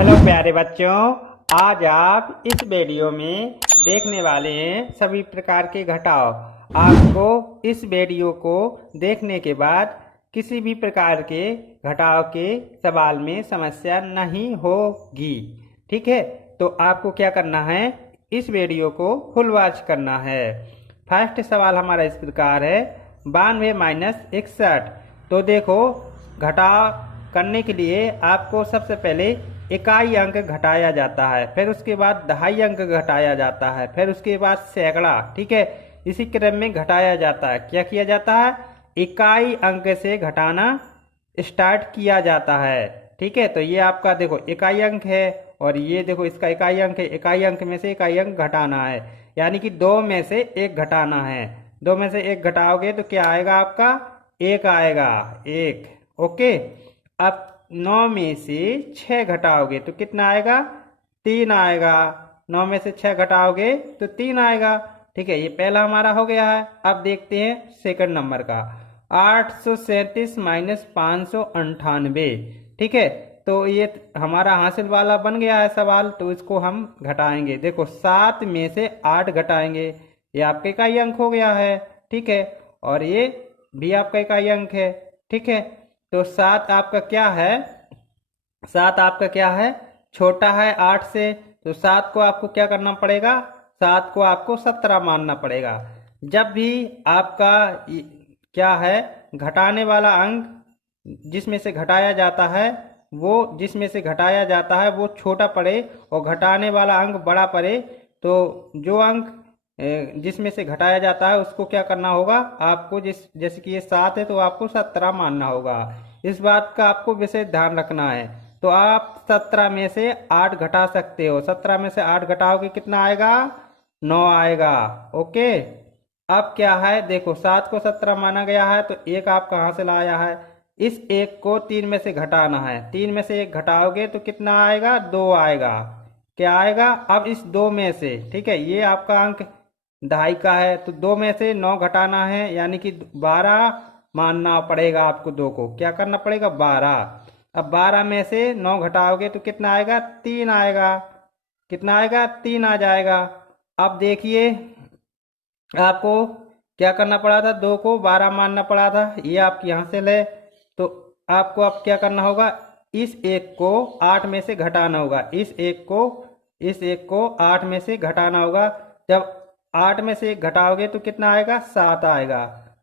Hello प्यारे बच्चों। आज आप इस वीडियो में देखने वाले हैं सभी प्रकार के घटाव। आपको इस वीडियो को देखने के बाद किसी भी प्रकार के घटाव के सवाल में समस्या नहीं होगी। ठीक है, तो आपको क्या करना है, इस वीडियो को फुल वॉच करना है। फर्स्ट सवाल हमारा इस प्रकार है, 92 - 61। तो देखो, घटाव करने के लिए आपको सबसे पहले इकाई अंक घटाया जाता है, फिर उसके बाद दहाई अंक घटाया जाता है, फिर उसके बाद सैकड़ा। ठीक है, इसी क्रम में घटाया जाता है। क्या किया जाता है, इकाई अंक से घटाना स्टार्ट किया जाता है। ठीक है, तो ये आपका देखो इकाई अंक है, और ये देखो इसका इकाई अंक है। इकाई अंक में से इकाई अंक घटाना है, यानी कि दो में से एक घटाना है। दो में से एक घटाओगे तो क्या आएगा, आपका एक आएगा, एक। ओके, अब 9 में से 6 घटाओगे तो कितना आएगा, 3 आएगा। 9 में से 6 घटाओगे तो 3 आएगा। ठीक है, ये पहला हमारा हो गया है। अब देखते हैं सेकंड नंबर का, 837 - 598। ठीक है, तो ये हमारा हासिल वाला बन गया है सवाल, तो इसको हम घटाएंगे। देखो 7 में से 8 घटाएंगे, ये आपका इकाई अंक हो गया है। ठीक है, और ये भी आपका इकाई अंक है। ठीक है, तो 7 आपका क्या है, 7 आपका क्या है, छोटा है 8 से। तो 7 को आपको क्या करना पड़ेगा, 7 को आपको 17 मानना पड़ेगा। जब भी आपका क्या है, घटाने वाला अंक जिसमें से घटाया जाता है, वो जिसमें से घटाया जाता है वो छोटा पड़े और घटाने वाला अंक बड़ा पड़े, तो जो अंक जिसमें से घटाया जाता है उसको क्या करना होगा, आपको जैसे कि ये 7 है तो आपको 17 मानना होगा। इस बात का आपको विशेष ध्यान रखना है। तो आप 17 में से 8 घटा सकते हो। 17 में से 8 घटाओगे कितना आएगा, 9 आएगा। ओके, अब क्या है, देखो 7 को 17 माना गया है, तो एक आपका हासिल आया है। इस एक को 3 में से घटाना है। 3 में से एक घटाओगे तो कितना आएगा, 2 आएगा। क्या आएगा, अब इस 2 में से, ठीक है, ये आपका अंक दहाई का है, तो 2 में से 9 घटाना है, यानी कि 12 मानना पड़ेगा आपको। 2 को क्या करना पड़ेगा, 12। अब 12 में से 9 घटाओगे तो कितना आएगा, 3 आएगा। कितना आएगा, 3 आ जाएगा। अब देखिए, आपको क्या करना पड़ा था, 2 को 12 मानना पड़ा था, ये आपकी हासिल है। तो आपको अब क्या करना होगा, इस एक को 8 में से घटाना होगा। इस एक को 8 में से घटाना होगा। जब 8 में से 1 घटाओगे तो कितना आएगा, 7 आएगा।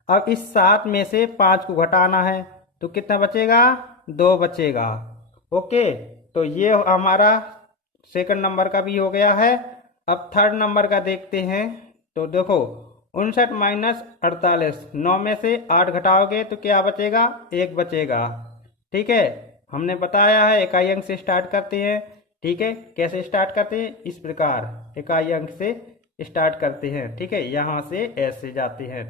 अब इस 7 में से 5 को घटाना है, तो कितना बचेगा, 2 बचेगा। ओके, तो ये हमारा सेकंड नंबर का भी हो गया है। अब थर्ड नंबर का देखते हैं। तो देखो 59 - 48, 9 में से 8 घटाओगे तो क्या बचेगा, 1 बचेगा। ठीक है, हमने बताया है इकाई अंक से स्टार्ट करते हैं। ठीक है, कैसे स्टार्ट करते हैं, इस प्रकार इकाई अंक से स्टार्ट करते हैं। ठीक है, यहाँ से ऐसे जाते हैं।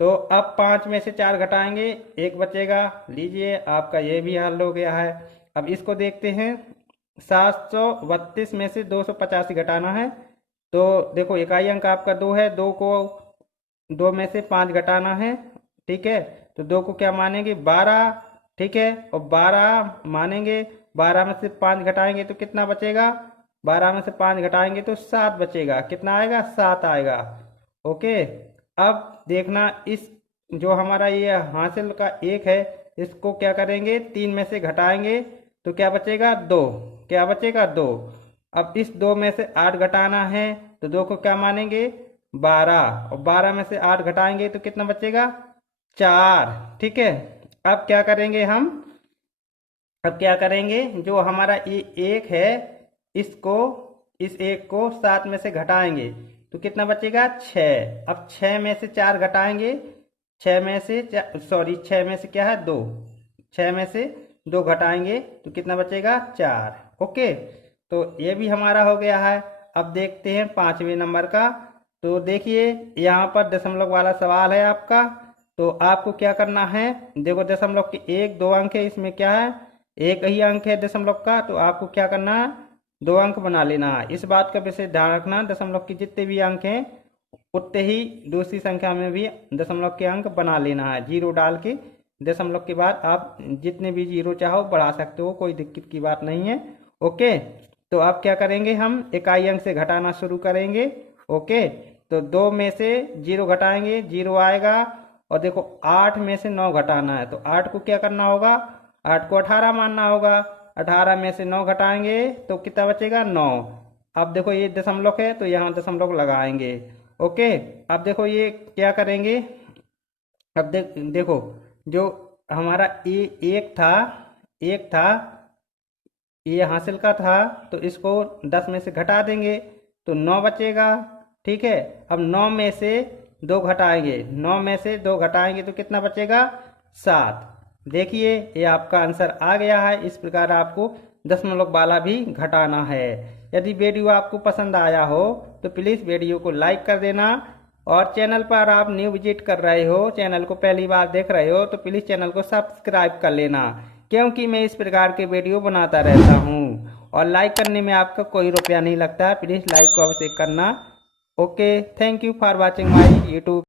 तो अब 5 में से 4 घटाएंगे, 1 बचेगा। लीजिए, आपका ये भी हल हो गया है। अब इसको देखते हैं, 732 में से 285 घटाना है। तो देखो इकाई अंक आपका 2 है, 2 को 2 में से 5 घटाना है। ठीक है, तो 2 को क्या मानेंगे, 12। ठीक है, और 12 मानेंगे, 12 में से 5 घटाएंगे तो कितना बचेगा, 12 में से 5 घटाएंगे तो 7 बचेगा। कितना आएगा, 7 आएगा। ओके, अब देखना, इस जो हमारा ये हासिल का 1 है, इसको क्या करेंगे, 3 में से घटाएंगे तो क्या बचेगा, 2। क्या बचेगा, 2। अब इस 2 में से 8 घटाना है, तो 2 को क्या मानेंगे, 12, और 12 में से 8 घटाएंगे तो कितना बचेगा, 4। ठीक है, अब क्या करेंगे हम, अब क्या करेंगे, जो हमारा ये 1 है, इसको इस 1 को 7 में से घटाएंगे तो कितना बचेगा, 6। अब 6 में से 4 घटाएंगे, 6 में से सॉरी 6 में से क्या है, 2। 6 में से 2 घटाएंगे तो कितना बचेगा, 4। ओके, तो ये भी हमारा हो गया है। अब देखते हैं 5वें नंबर का। तो देखिए, यहाँ पर दशमलव वाला सवाल है आपका। तो आपको क्या करना है, देखो दशमलव के 1 2 अंक है, इसमें क्या है, एक ही अंक है दशमलव का, तो आपको क्या करना है, 2 अंक बना लेना है। इस बात का विशेष ध्यान रखना, दशमलव के जितने भी अंक हैं उतने ही दूसरी संख्या में भी दशमलव के अंक बना लेना है। जीरो डाल के दशमलव के बाद आप जितने भी जीरो चाहो बढ़ा सकते हो, कोई दिक्कत की बात नहीं है। ओके, तो अब क्या करेंगे, हम इकाई अंक से घटाना शुरू करेंगे। ओके, तो 2 में से 0 घटाएंगे, 0 आएगा। और देखो 8 में से 9 घटाना है, तो 8 को क्या करना होगा, 8 को 18 मानना होगा। 18 में से 9 घटाएंगे तो कितना बचेगा, 9। अब देखो ये दशमलव है तो यहाँ दशमलव लगाएंगे। ओके, अब देखो ये क्या करेंगे, अब देखो जो हमारा एक था, ये हासिल का था, तो इसको 10 में से घटा देंगे तो 9 बचेगा। ठीक है, अब 9 में से 2 घटाएंगे, 9 में से 2 घटाएंगे तो कितना बचेगा, 7। देखिए ये आपका आंसर आ गया है। इस प्रकार आपको दशमलव वाला भी घटाना है। यदि वीडियो आपको पसंद आया हो तो प्लीज़ वीडियो को लाइक कर देना, और चैनल पर आप न्यू विजिट कर रहे हो, चैनल को पहली बार देख रहे हो, तो प्लीज़ चैनल को सब्सक्राइब कर लेना, क्योंकि मैं इस प्रकार के वीडियो बनाता रहता हूँ। और लाइक करने में आपका कोई रुपया नहीं लगता, प्लीज़ लाइक को अवश्य करना। Okay, thank you for watching my YouTube.